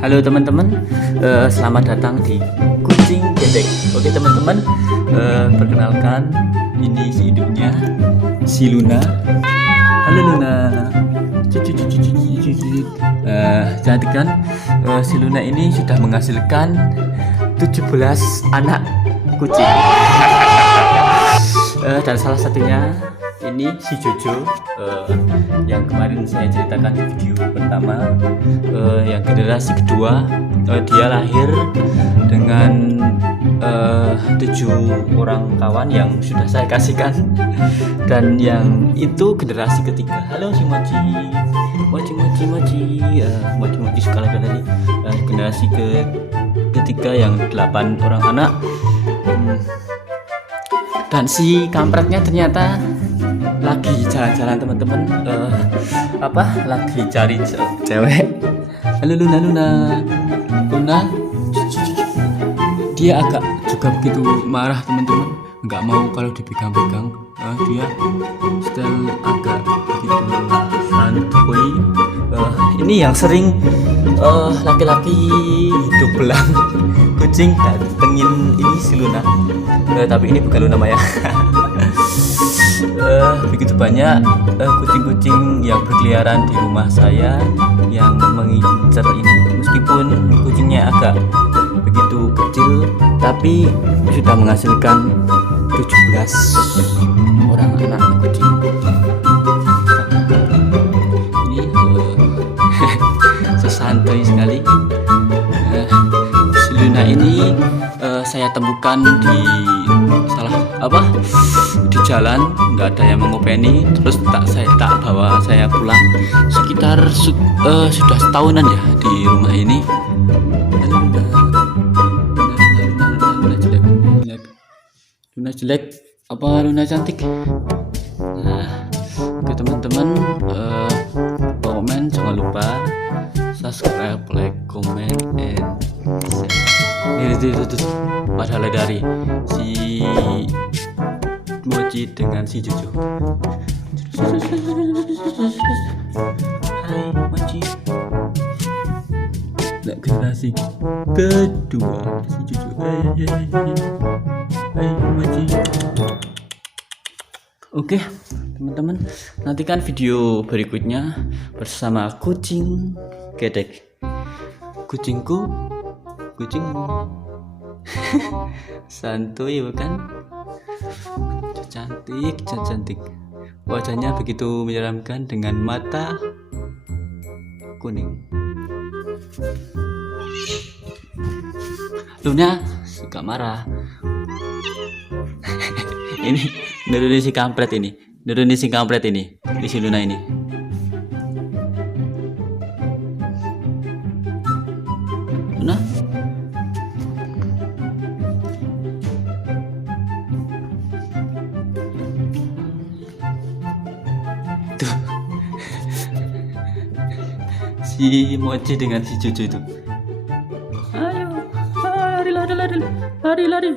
Halo teman-teman, selamat datang di Kucing Gedek. Oke teman-teman, perkenalkan ini si induknya, si Luna. Halo Luna. Cantik kan? Si Luna ini sudah menghasilkan 17 anak kucing. Dan salah satunya ini si Jojo, yang kemarin saya ceritakan di video pertama, yang generasi kedua. Dia lahir dengan 7 orang kawan yang sudah saya kasihkan, dan yang itu generasi ketiga. Halo si Mochi, Mochi sekali lagi, generasi ketiga yang 8 orang anak. Dan si kampretnya ternyata lagi jalan-jalan teman-teman, lagi cari cewek. Halo Luna, dia agak juga begitu marah teman-teman, nggak mau kalau dipegang-pegang. Dia style agak begitu santuy. Ini yang sering laki-laki hidup belang kucing datengin ini si Luna, tapi ini bukan Luna Maya. Begitu banyak kucing-kucing yang berkeliaran di rumah saya yang mengincar ini. Meskipun kucingnya agak begitu kecil, tapi sudah menghasilkan 17 orang anak kucing. Ini sesantai sekali. Si Luna ini saya temukan di di jalan, nggak ada yang mengopeni. Terus saya bawa saya pulang. Sekitar sudah setahunan ya di rumah ini. Luna jelek apa Luna cantik? Nah, oke teman-teman, komen, jangan lupa subscribe, like, comment, and share. Ini padahal dari si Mochi dengan si Jojo. Hai Mochi. Generasi kedua si Jojo. Hai Mochi. Oke teman-teman, nantikan video berikutnya bersama Kucing Gedek. Kucingku, kucingmu. Santuy bukan? Cantik. Wajahnya begitu menyeramkan dengan mata kuning. Luna suka marah. Ini nurunin si kampret ini. Ini si Luna ini. Luna? Tuh. Si Mochi dengan si Jojo itu. Ayo, lari.